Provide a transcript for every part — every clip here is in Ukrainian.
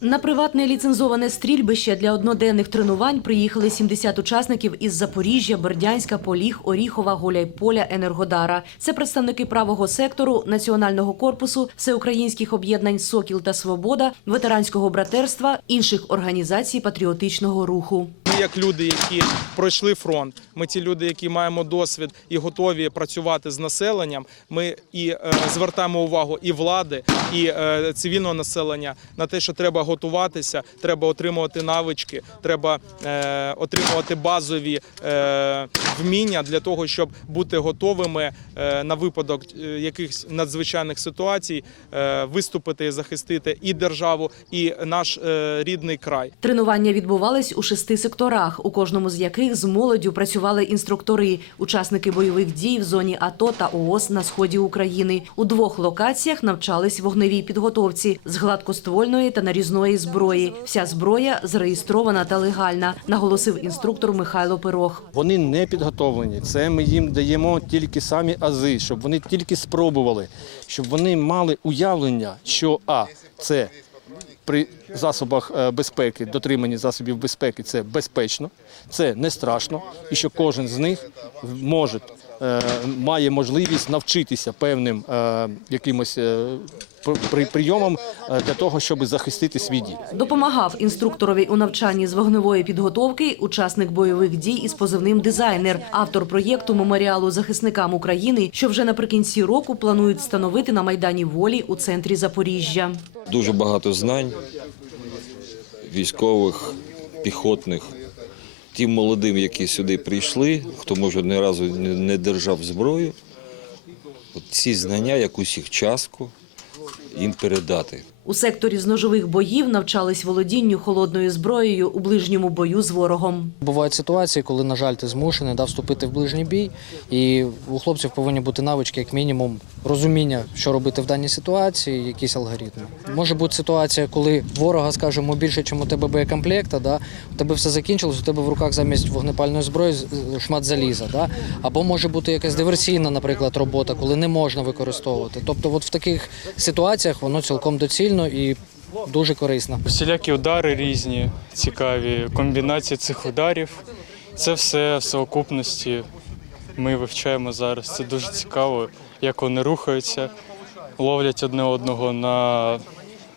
На приватне ліцензоване стрільбище для одноденних тренувань приїхали 70 учасників із Запоріжжя, Бердянська, Поліг, Оріхова, Гуляйполя, Енергодара. Це представники правого сектору, національного корпусу, всеукраїнських об'єднань Сокіл та Свобода, ветеранського братерства, інших організацій патріотичного руху. Як люди, які пройшли фронт, ми ті люди, які маємо досвід і готові працювати з населенням. Ми і е, звертаємо увагу і влади, і е, цивільного населення на те, що треба готуватися, треба отримувати навички, треба е, отримувати базові вміння для того, щоб бути готовими на випадок якихось надзвичайних ситуацій, виступити і захистити і державу, і наш рідний край. Тренування відбувались у шести секторах, у кожному з яких з молоддю працювали інструктори, учасники бойових дій в зоні АТО та ООС на сході України. У двох локаціях навчались вогневій підготовці з гладкоствольної та нарізної зброї. Вся зброя зареєстрована та легальна, наголосив інструктор Михайло Пирог. Вони не підготовлені. Це ми їм даємо тільки самі ази, щоб вони тільки спробували, щоб вони мали уявлення, що а це при засобах е, безпеки, дотриманні засобів безпеки, це безпечно, це не страшно, і що кожен з них може. Е, Має можливість навчитися певним е, якимось е, прийомам для того, щоб захистити свій дім. Допомагав інструкторові у навчанні з вогневої підготовки учасник бойових дій із позивним дизайнер, автор проєкту меморіалу захисникам України, що вже наприкінці року планують встановити на майдані волі у центрі Запоріжжя. Дуже багато знань військових, піхотних. Тим молодим, які сюди прийшли, хто може ні разу не не держав зброю, ці знання, якусь усіх частку їм передати. У секторі з ножових боїв навчались володінню холодною зброєю у ближньому бою з ворогом. Бувають ситуації, коли, на жаль, ти змушений да, вступити в ближній бій, і у хлопців повинні бути навички, як мінімум, розуміння, що робити в даній ситуації, якісь алгоритми. Може бути ситуація, коли ворога, скажімо, більше, ніж у тебе боєкомплекта, да, у тебе все закінчилось, у тебе в руках замість вогнепальної зброї шмат заліза. Да? Або може бути якась диверсійна, наприклад, робота, коли не можна використовувати. Тобто, от в таких ситуаціях воно цілком доцільно і дуже корисно. Всілякі удари різні, цікаві, комбінації цих ударів. Це все в совокупності ми вивчаємо зараз. Це дуже цікаво, як вони рухаються, ловлять одне одного на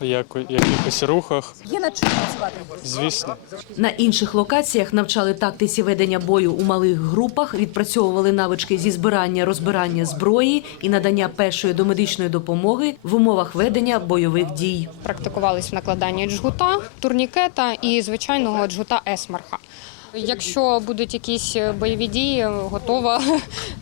якихось рухах. Є над чим працювати. Звісно. На інших локаціях навчали тактиці ведення бою у малих групах, відпрацьовували навички зі збирання, розбирання зброї і надання першої домедичної допомоги в умовах ведення бойових дій. практикувались в накладанні джгута, турнікета і звичайного джгута есмарха. Якщо будуть якісь бойові дії, готова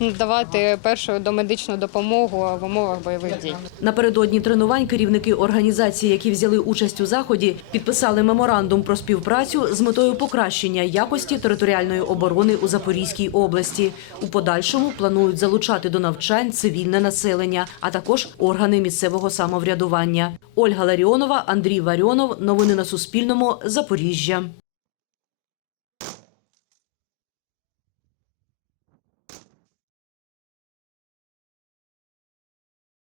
давати першу домедичну допомогу в умовах бойових дій. Напередодні тренувань керівники організацій, які взяли участь у заході, підписали меморандум про співпрацю з метою покращення якості територіальної оборони у Запорізькій області. У подальшому планують залучати до навчань цивільне населення, а також органи місцевого самоврядування. Ольга Ларіонова, Андрій Варіонов. Новини на Суспільному. Запоріжжя.